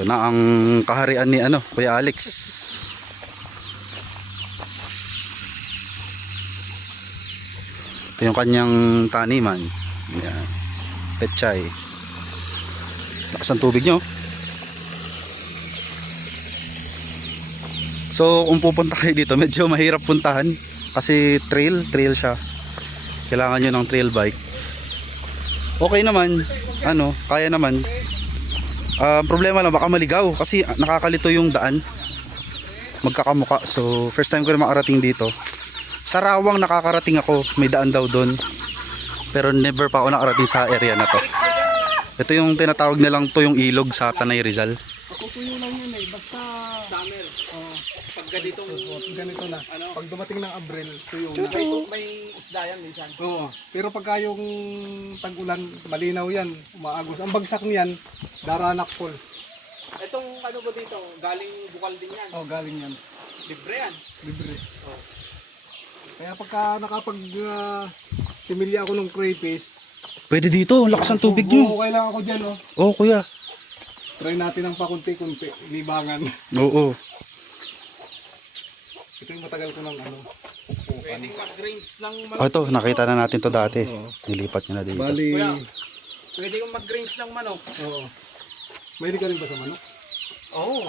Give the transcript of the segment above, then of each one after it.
Ito na ang kaharian ni Kuya Alex. Ito yung kanyang taniman. Yan. Pechay. Lakas ang tubig nyo. So kung pupunta kayo dito, medyo mahirap puntahan kasi trail siya. Kailangan nyo ng trail bike. Okay naman, kaya naman. Problema lang baka maligaw kasi nakakalito yung daan, magkakamuka. So first time ko na makarating dito. Sa Rawang nakakarating ako, may daan daw doon, pero never pa ako nakarating sa area na to. Ito yung tinatawag nilang to yung ilog sa Tanay Rizal. Patutuyo lang yun basta summer. Pag ganito na, pag dumating ng Abril, tuyo na. May isda yan minsan. Oo, pero pagka yung tag-ulan, malinaw yan, umaagos. Ang bagsak niyan, Daranak Falls. Itong ba dito, galing Bukal din yan? Oo, galing yan. Libre yan? Libre. Oo. Kaya pagka similya ako ng crayfish, pwede dito, lakas ang tubig nyo. Oo, kailangan ako dyan, Oo, kuya. Try natin ng pakunti-kunti, libangan. Oo. Ito yung matagal ko ng pwedeng mag-grains ng manok. Ito, nakita na natin to dati. Nilipat nyo na dito. Bali, pwede kong mag-grains ng manok. Oo. May ka rin ba sa manok? Oo.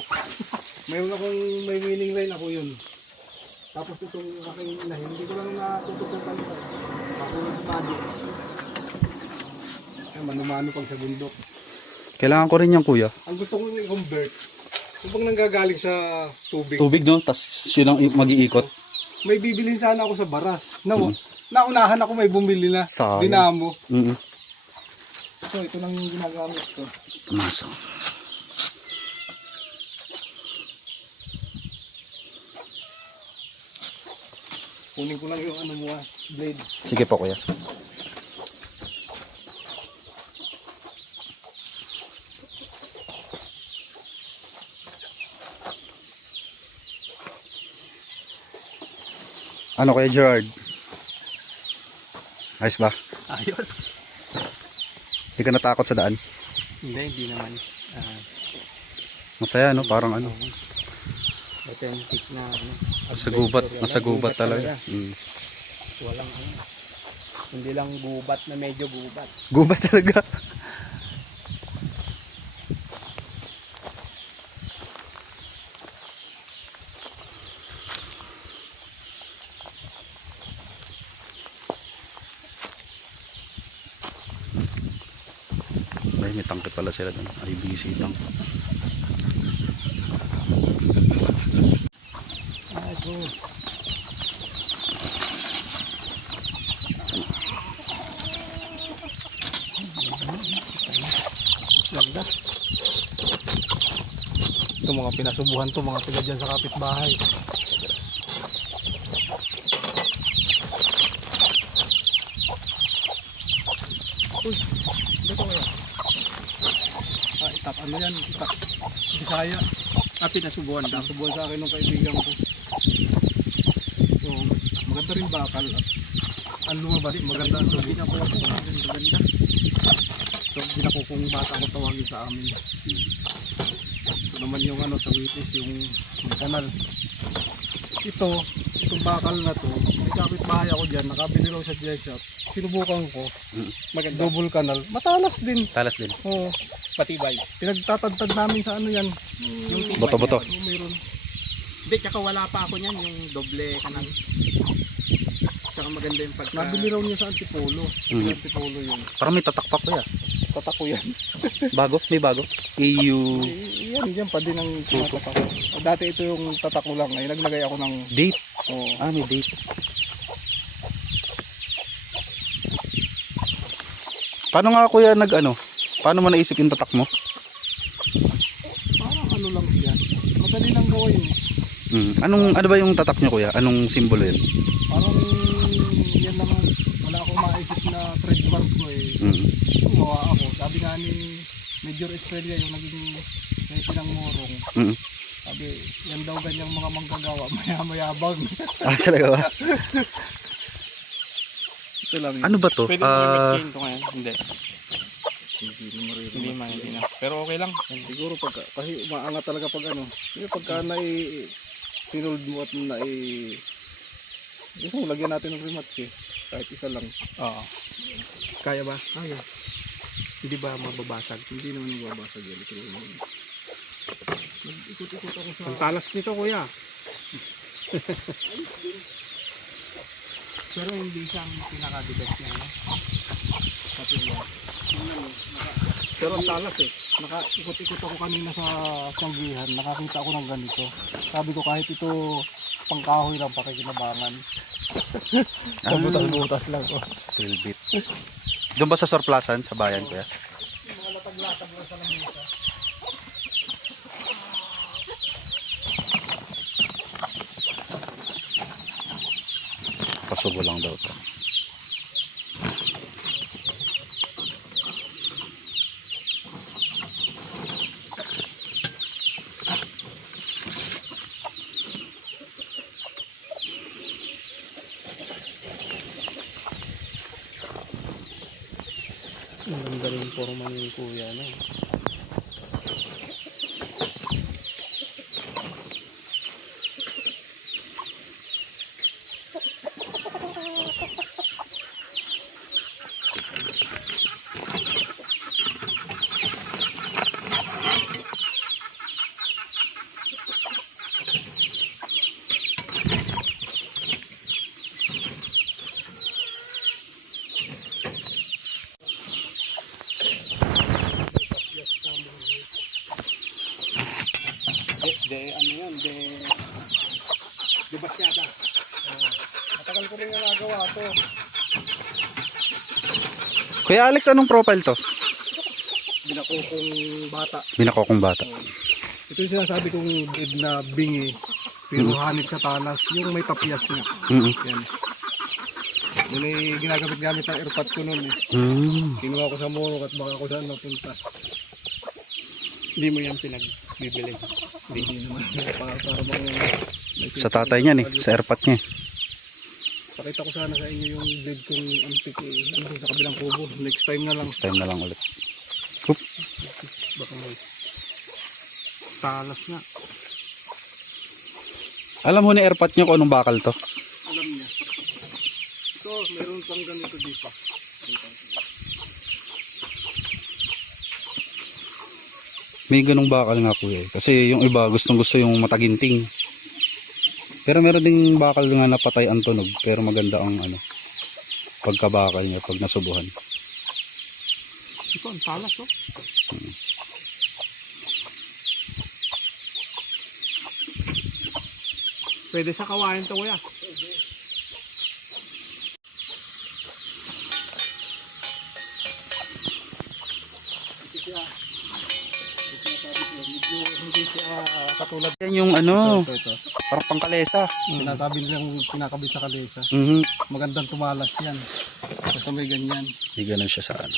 Mayroon akong may winning line ako yun. Tapos itong aking inahin, hindi ko lang natututukan ito. Makulang sa padi. Manumano pag sa bundok. Kailangan ko rin yan, kuya. Ang gusto ko yung i-convert, kung bang nanggagaling sa tubig. Tubig, no? Tapos yun ang mag-iikot. May bibilhin sana ako sa baras. Naunahan ako, may bumili na. Sayang. Dinamo. So, ito lang yung ginagamit ko. Maso. Kunin ko lang yung blade. Sige po, kuya. Ano kaya, Gerard? Ayos ba? Ayos. Hindi ka natakot sa daan? Hindi naman. Masaya, no? Parang Authentic na nasa gubat talaga. Walang hindi lang gubat na medyo gubat. Gubat talaga. May tangke pala sila doon. IBC tank. Ganda. Ito mga pinasubuhan to, mga taga dyan sa kapitbahay. Uy, dito kaya. Itak, yan? Itak. Bisaya. Pinasubuhan. Pinasubuhan sa akin ng kaibigan ko. So, maganda rin bakal at ang lumabas, maganda. So, ginakuha ko. Maganda. So, ginakuha kong bata ko tawagin sa amin. Ito naman yung sa Witis, yung kanal. Itong bakal na to, may kapitbahay ako dyan, nakabili lang sa jet shop. Sinubukan ko, double kanal, matalas din. Talas din. Oo. Patibay. Pinagtatagtag namin sa yan. Yung Boto-boto. Mayroon. Hindi, tsaka wala pa ako niyan, yung doble kanal. Tsaka maganda yung pagka... Nabili raw niya sa Antipolo. Antipolo yun. Parang may tatak pa, kuya. Tatak ko yan. Bago? May bago? EU... Yan pa din ang tatak ko. Dati ito yung tatak ko lang. Ngayon naglagay ako ng... Date? Oo. May date. Paano nga, kuya, paano mo naisip yung tatak mo? Parang lang siya. Madali lang gawin. Ano ba yung tatak niyo, kuya? Anong simbolo yun? Parang yan lang. Wala akong maisip na trademark ko Gumawa ako. Sabi nga ni Major Estrella yung naging pinangmorong. Sabi kasi yan daw ganyang mga manggagawa, mayamayabang. Ah, talaga ba? Ito lang yun. Ano ba to? Pwede mo i-chain to ngayon? Hindi. Hindi Hindi na. Pero okay lang. Siguro pagka, kasi maangat talaga pag ano. Yung pagka tinold mo at gusto mo lagyan natin ng rematch eh. Kahit isa lang. Oo. Kaya ba? Kaya. Hindi ba mababasag? Hindi naman mababasag yan. Ito lang yun. Ikot-ikot ako sa... Ang talas nito, kuya. Pero hindi siyang pinaka-debate niya. No? Pati yan. Pero ang talas eh. Nakaikot-ikot ako kanina sa tanggihan. Nakakita ako ng ganito. Sabi ko kahit ito pangkahoy lang pakikinabangan. Butas-butas lang. Oh. Drill bit. Doon ba sa surplusan, sa bayan kuya? Mga latag-latag lang sa lamesa. Pasubo lang daw to. Ang galing forma ni kuya, no? Ano yan? De basyada. Matagal ko rin nagawa to. Kuya Alex, anong profile to? Binakokong bata. Binakokong bata. Ito yung sinasabi kong breed na bingi. Pero hanip sa talas. Yung may tapyas nga. Mm-hmm. Yan. Yun ay ginagamit-gamit ng airpot ko noon eh. Kinuha ko sa Morok at baka ko saan napunta. Hindi mo yan pinagbibili. Hindi naman. Para bang... Sa tatay niya eh, sa airpot niya. Pakita ko sana sa inyo yung breed kong antik eh. Ano sa kabilang kubo. Next time na lang. Next time na lang ulit. Baka may... Talas nga. Alam mo ni airpot niya kung anong bakal to? Alam niya. So, meron pang ganito dito. May ganong bakal nga kuya eh. Kasi yung iba gustong gusto yung mataginting. Pero meron ding bakal nga na patay ang tunog. Pero maganda ang ano, pagkabakal niya pag nasubuhan. Ito, ang talas, oh. Pwede sa kawain to, kuya. Hindi siya katulad Yan yung ano, ito. parang pangkalesa. Sinasabi nilang kinakabit sa kalesa. Magandang tumalas yan. Basta may ganyan. Hindi ganun siya sa ano.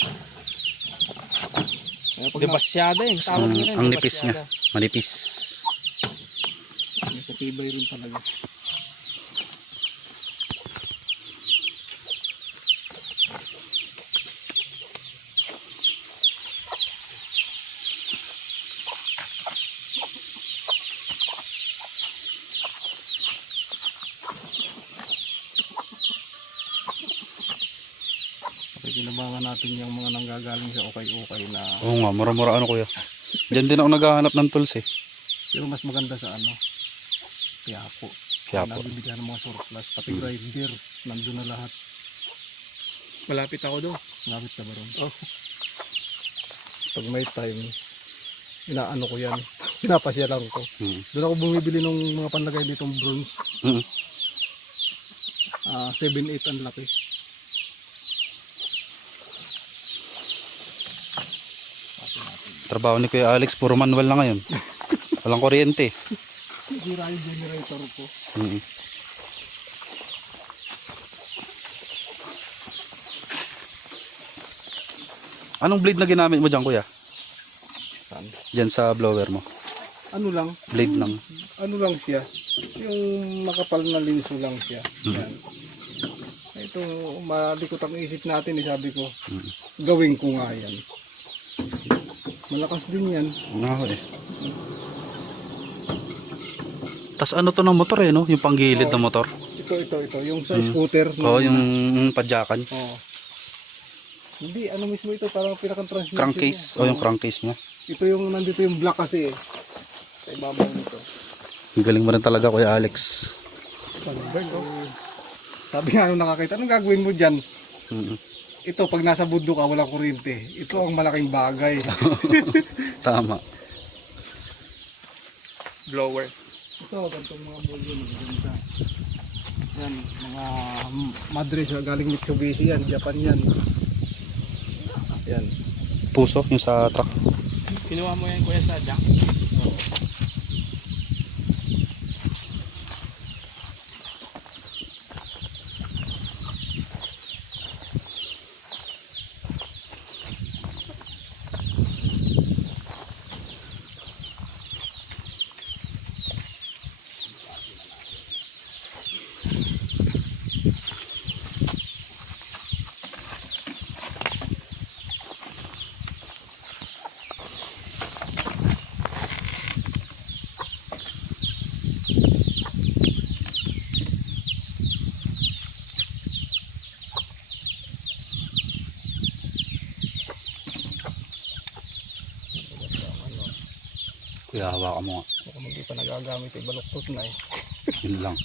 Kaya pag Debasyada eh. Tawag nila Ang nipis niya. Manipis. sa tibay rin talaga. Kinabangan natin yung mga nanggagaling sa ukay-ukay na Oo nga, mura-mura ano kuya. Diyan din ako naghahanap ng tools eh. pero mas maganda sa ano Quiapo. Quiapo. Nabibigyan ng mga surplus pati grinder nandun na lahat. Malapit ako doon. Lapit ka ba ron? Oh. Pag may time inaano ko yan, pinapasyalan ko. Doon ako bumibili ng mga panlagay ditong bronze. 7-8 ang laki. Trabaho ni Kuya Alex, puro manual na ngayon. Walang kuryente. Sira yung generator ko. Anong blade na ginamit mo dyan kuya? Saan? Dyan sa blower mo. ano lang, Blade lang. ano lang siya. Yung makapal na linso lang siya. Mm. Yan. Ito, malikot ang isip natin eh, sabi ko. Mm. Gawin ko nga yan. Malakas din yan. Ako eh. Tas ano to ng motor eh, no? Yung panggilid ng motor. Ito. Yung sa scooter. Oo, yung padyakan. Oo. Hindi, ano mismo ito? Parang pinakang transmission. Crankcase. O yung crankcase niya. Ito yung, nandito yung black kasi eh. Sa ibabaw nito. Ang galing mo rin talaga, Kuya Alex. Sabi nga nung nakakita, anong gagawin mo dyan? Mm. Ito, pag nasa bundok ka, walang kuryente. Ito ang malaking bagay. Tama. Blower. Ito, ganitong mga bulyo. Maganda. Yan, mga madres. Galing Mitsubishi yan. Japan yan. Yan. Puso, yung sa truck. Kinuha mo yan kuya sa junk. Kuya, hawakan mo nga. Baka hindi pa nagagamit. Baluktot na eh. Yun lang.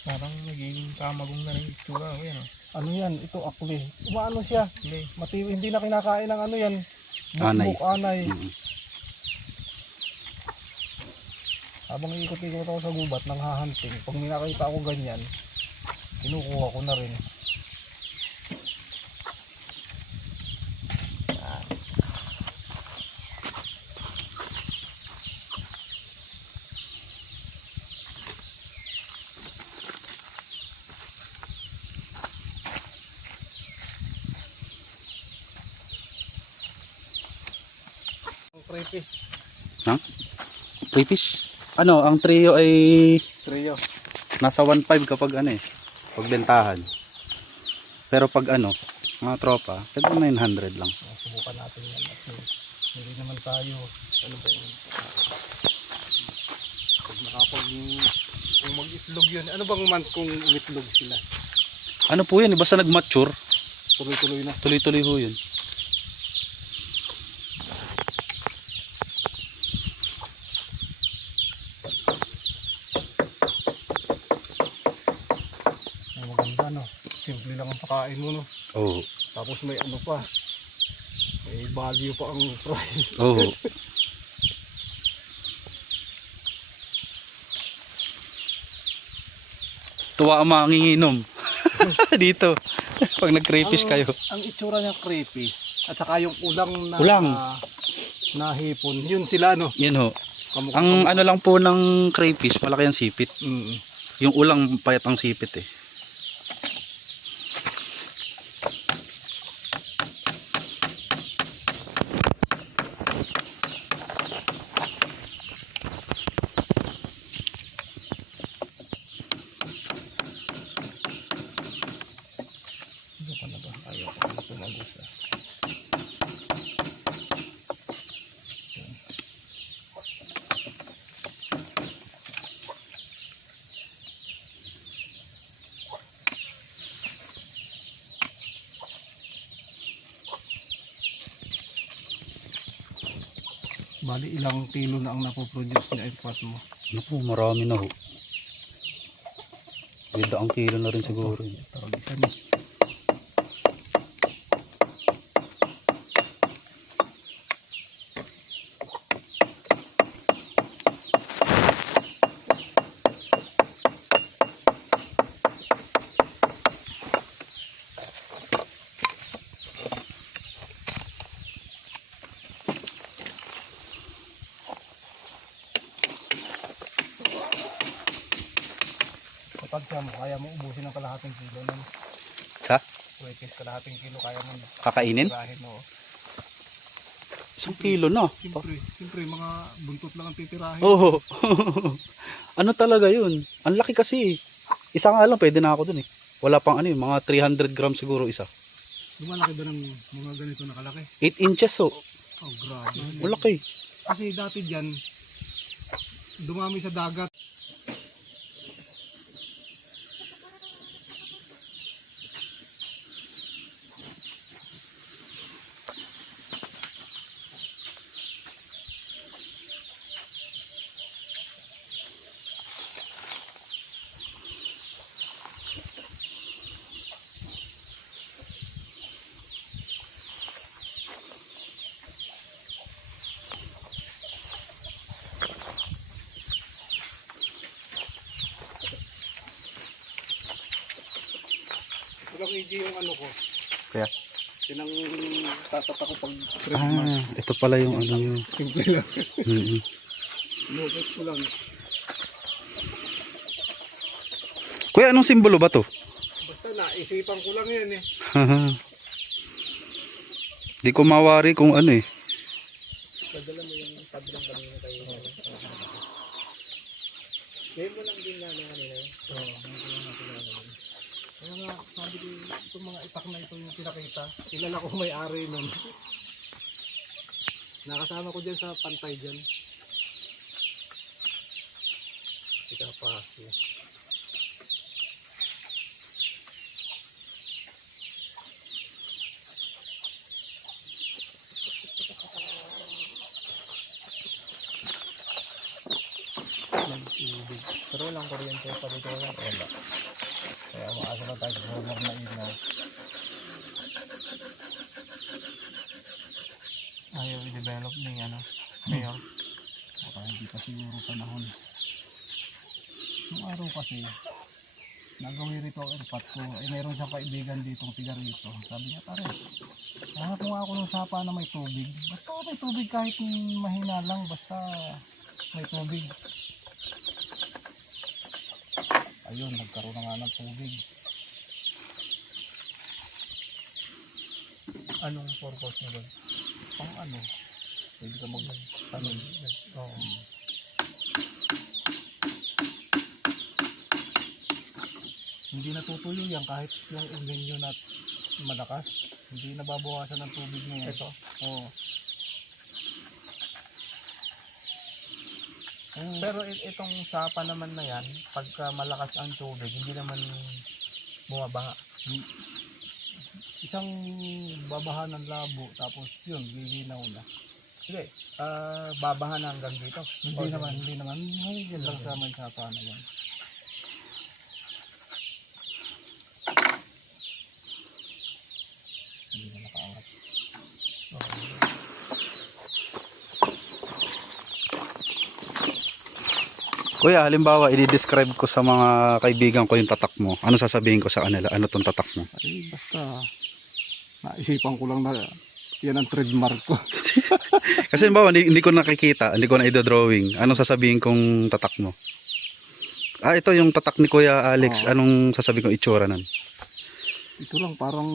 Parang nagiging kamagong na rin yung itsura. O yan o. Ano yan? Ito akli. Umaano siya? Play. Hindi na kinakain ng ano yan. Anay. Bukbuk, anay. Mm. Habang ikot-ikot ako sa gubat nang hahunting, pag may nakita ako ganyan, kinukuha ko na rin. Ang crayfish. Ha? Free fish? Ano, ang trio ay Trio. nasa 1.5 kapag ano eh, pagbentahan. Pero pag ano, mga tropa, tag 900 lang. Subukan natin yan. At hindi naman tayo, ano ba yun? Pag kung mag-itlog yun, ano bang month kung umitlog sila? Ano po yun, basta nag-mature, Tuloy-tuloy na. tuloy-tuloy ho yun. Ay, maganda no. Simple lang ang pakain mo no. Oo. Tapos may ano pa. May value pa ang price. Oo. Tuwa ang mga nginginom. Dito. Pag nag-crayfish kayo. Ang itsura niya crayfish at saka yung ulang na Ulang. na hipon. Yun sila no. Yan ho. Kamukha. Ang ano lang po ng crayfish, malaki ang sipit. Mm. Yung ulang payat ang sipit eh. Ano pa na ba? Ayaw ko na tumagos ah. Bali ilang kilo na ang napoproduce niya ipat mo. Naku, marami na ho. Bida ang kilo na rin siguro. Tarag isa ni. tansya mo, kaya mo ubusin ng kalahating kilo nun. Sa? Wekes, kalahating kilo kaya mo Kakainin? tirahin, oo. 1 kilo na. Siyempre, mga buntot lang ang titirahin. Oo. Ano talaga yun? Ang laki kasi. Isa nga lang, pwede na ako dun eh. Wala pang ano yun, mga 300 grams siguro isa. Lumalaki ba ng mga ganito na kalaki? 8 inches oh. Oh, grabe. Malaki. Kasi dati dyan, dumami sa dagat. Walang EJ yung ano ko. Kaya? Yun ang tatat ako pag treatment. Ah, ito pala yung ano yun. Simple lang. Lupit ko lang. Kuya, anong simbolo ba to? Basta naisipan ko lang yan eh. Di ko mawari kung ano eh. Padala mo yung padlang kanina kayo. Ngayon mo lang din na kanina yun? Oo, ngayon ko lang natin na naman. Kaya nga, sabi ko, itong mga itak na ito yung pinakita. Kilala ko may-ari nun. Nakasama ko dyan sa pantay dyan. Si Kapasyo. Pero walang kuryente pa dito yan. Wala. Kaya maasa na tayo sa former na ilaw. Ayaw i-develop ng ano, mayor. Baka hindi pa siguro panahon. Nung araw kasi, nagawin rito ang airpot ko. Meron siyang kaibigan ditong tiga rito. Sabi niya, pare, hanap mo nga ako ng sapa na may tubig. Basta may tubig kahit mahina lang. Basta may tubig. Ayun, nagkaroon na nga ng tubig. Anong purpose mo doon? Pang ano, pwede ka mag-tanim. Oo. Hindi natutuyo yan kahit yung ingenyo na malakas. Hindi nababawasan ng tubig niya. Ito? Oo. Pero itong sapa naman na yan, pagka malakas ang tubig, hindi naman bumabaha. Isang babahan ng labo, tapos yun, lilinaw na. Hindi, babaha na hanggang dito. Hindi naman. Ngayon lang sa may sapa na yan. Hindi na nakaangat. Kuya, halimbawa, i-describe ko sa mga kaibigan ko yung tatak mo. Ano sasabihin ko sa kanila? Ano tong tatak mo? Ay, basta, naisipan ko lang na yan ang trademark ko. Kasi halimbawa, hindi ko nakikita, hindi ko na i-drawing. Ano sasabihin kong tatak mo? Ah, ito yung tatak ni Kuya Alex. Oo. Anong sasabihin kong itsura nun? Ito lang, parang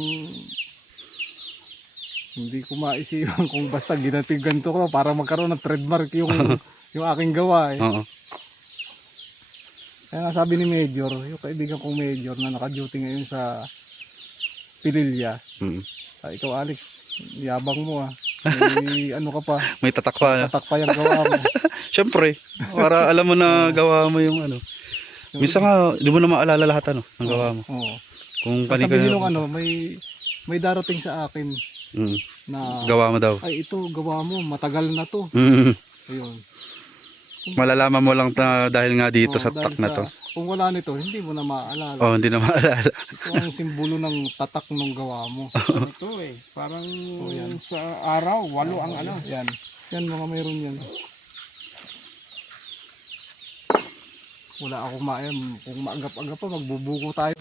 hindi ko maisipan kung basta ginatigan to ko para magkaroon ng trademark yung aking gawa eh. Oo. Kaya nga sabi ni Major, yung kaibigan kong Major na naka-duty ngayon sa Pililya. Mm. Ikaw Alex, yabang mo ah. May ano ka pa, May tatak pa. tatak pa yung gawa mo. Siyempre, para alam mo na gawa mo yung ano. Minsan nga, hindi mo na maalala lahat ano, ng gawa mo. Oo. Kung panig Sabihin nung ano, may darating sa akin na gawa mo daw. ay ito gawa mo, matagal na to. Ayun. Malalaman mo lang na dahil nga dito sa dahil tatak na to. Kung wala nito, hindi mo na maaalala. Oh, hindi na maalala. Ito ang simbolo ng tatak ng gawa mo. Ito eh, parang yan. sa araw, 8 ang ano. Yan. Yan mga mayroon yan. Wala akong maayam. Kung maagap-agap pa, magbubuko tayo.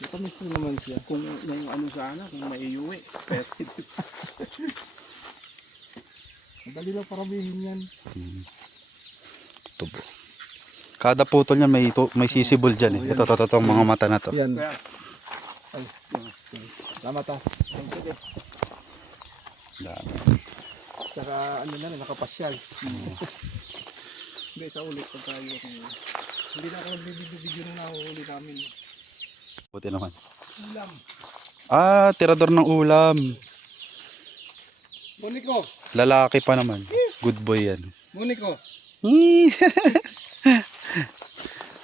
Ito misto naman siya. Kung yung ano sana, kung maiuwi. Madali lang parabihin yan. Tubo. Kada putol niyan may sisibol dyan eh. Ito, itong mga mata na to. Yan. Ay, salamat ha. Dami. Saka ano na, nakapasyal. Hindi, sa ulit pag tayo. Hindi na ako nagbibigyo na nakahuli namin. Buti naman. Ulam. Ah, tirador ng ulam. Moniko! Lalaki pa naman. Good boy yan. Moniko!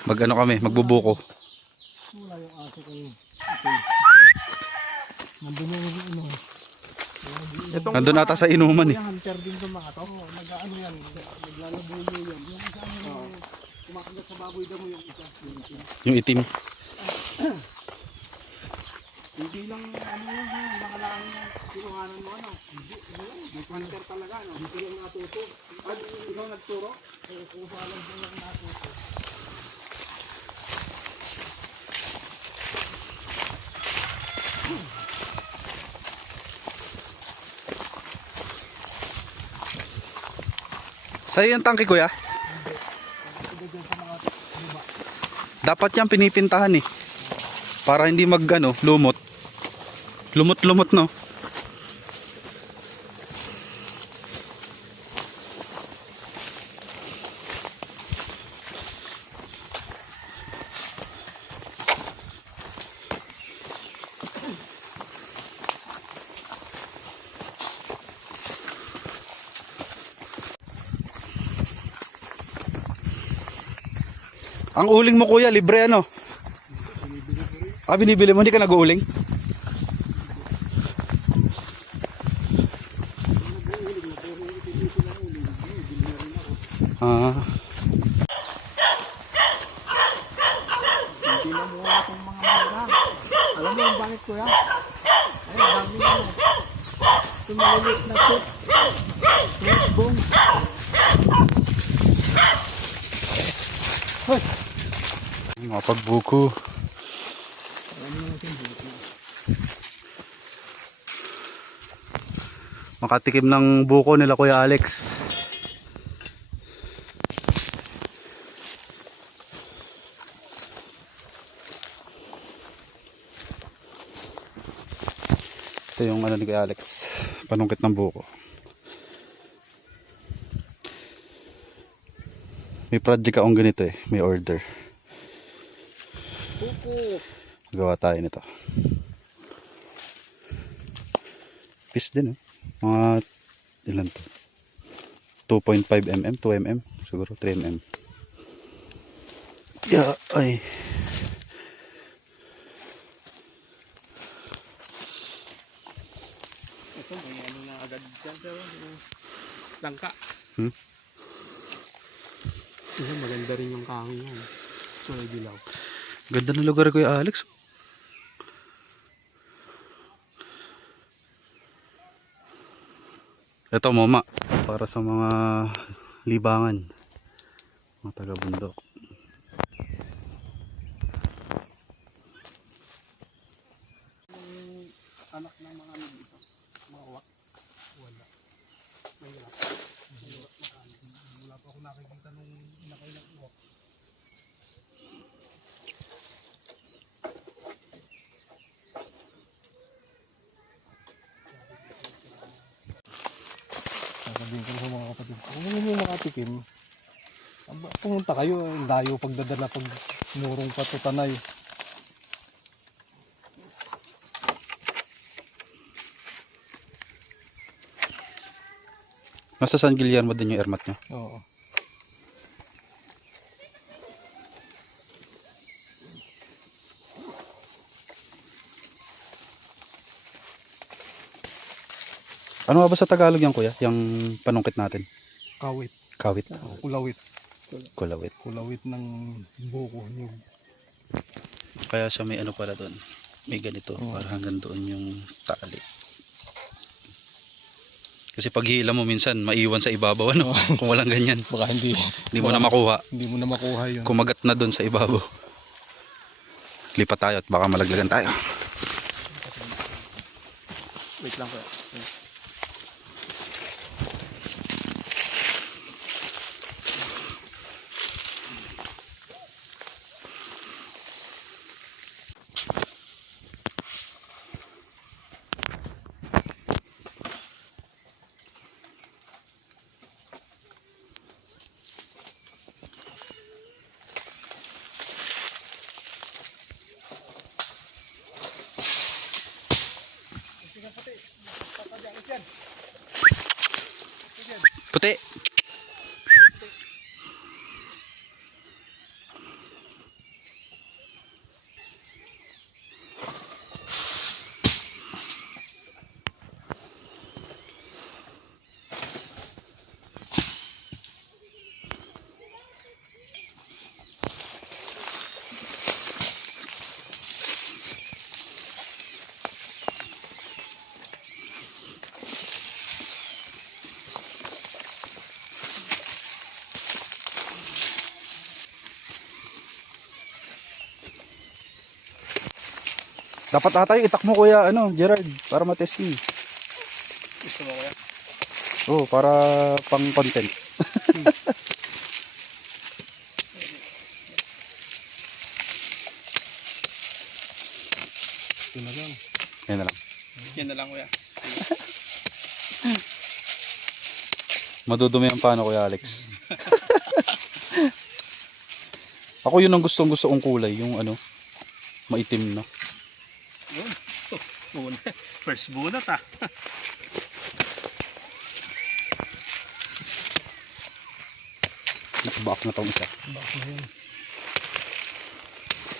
Mag-ano kami, magbubuko. Wala yung aso ko. Nandun yung ano. Nandun ata sa inuman eh. Hunter din itong mga to. Nag-ano yan. Naglalabuyo yan. Yung isa kumakagat sa baboy damo yung isa. Yung itim. Hindi lang ano yan. Nakalaan kinuhanan mo ano. May hunter talaga no. Dito lang natuto. Ikaw nagsuro? Kung saan lang natuto. Sa'yo yung tangke kuya? Dapat yan pinipintahan eh. Para hindi lumot. Lumot-lumot no. Ang uling mo kuya, libre ano? Ah, binibili mo, hindi ka nag-uuling? Ah. Hindi na muna itong mga malang. Alam mo yung bakit kuya? Ay, dami na yun. Ito maliliit na tip. Yes, bong. Hoy! Mga pagbuko. Alam mo natin buko. Makatikim ng buko nila Kuya Alex. Ito yung ano ni Kuya Alex, panungkit ng buko. May project akong ganito eh, may order. Buko! Gawa tayo nito. Fish din eh. Mga ilan to? 2.5 mm, 2 mm, siguro 3 mm. Yeah, ay. Ito, may ano na agad dyan. Pero, langka. Ito, maganda rin yung kahoy yan. Kulay dilaw. Ganda ng lugar Kuya Alex. Ito mama, para sa mga libangan, mga taga-bundok. Anak ng mga ano dito. Mga uwak. Wala. May wala. Wala pa ako nakikita nung inakay ng uwak. Sasabihin ko sa mga kapatid, kung hindi nyo nakatikim, pumunta kayo, layo pagdadala pag murong patutanay. Nasa San Guillermo din yung ermat nyo. Oo. Ano nga ba sa Tagalog yan kuya? Yung panungkit natin? Kawit. Kawit? Kulawit. Kulawit. Kulawit ng buko niyo. Kaya siya may ano pala doon. May ganito. Para hanggang doon yung tali. Kasi pag hila mo minsan, maiwan sa ibabaw ano? Kung walang ganyan. Baka hindi Hindi mo na makuha. Hindi mo na makuha yun. Kumagat na doon sa ibabaw. Lipat tayo at baka malaglagan tayo. Wait lang po. Puti. Dapat ata yung itak mo kuya, ano, Gerard, para matest mo. Gusto mo kaya? Oo, para pang content. Ito na lang. Yan na lang. Yan na lang kuya. Madudumi ang paano kuya Alex. Ako yun ang gustong gusto kong kulay, yung ano, maitim na. Yun. First bunot ah. Baak na tong isa. Bakit na yun?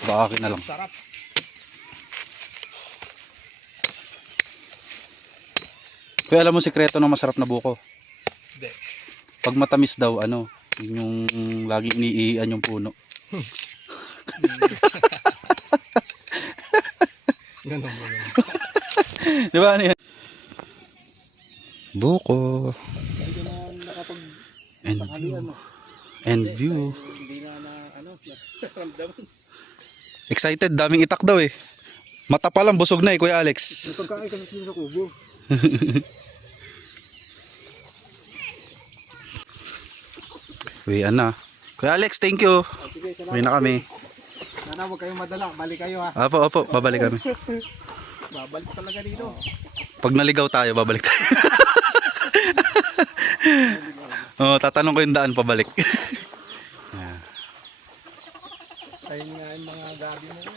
Baakin na lang. Sarap. Kaya alam mo sikreto ng masarap na buko. Hindi. Pag matamis daw, ano, yun yung laging iniihian yung puno. Ganun mo yun. Di ba ano yan? Buko. Hindi ka na nakapag And takalian mo. And view. Hindi na ano, ramdaman. Excited, daming itak daw eh. Mata pa lang, busog na eh, Kuya Alex. Pagkain kasi sa kubo. Uwian na. Kuya Alex, thank you. Sige, salamat. Uwi na kami. Sana huwag kayong madala. Balik kayo ha. Apo, apo, babalik kami. Babalik talaga dito. Pag naligaw tayo, babalik tayo. Oh, tatanong ko yung daan pabalik. Ayun nga yung mga gabi mo.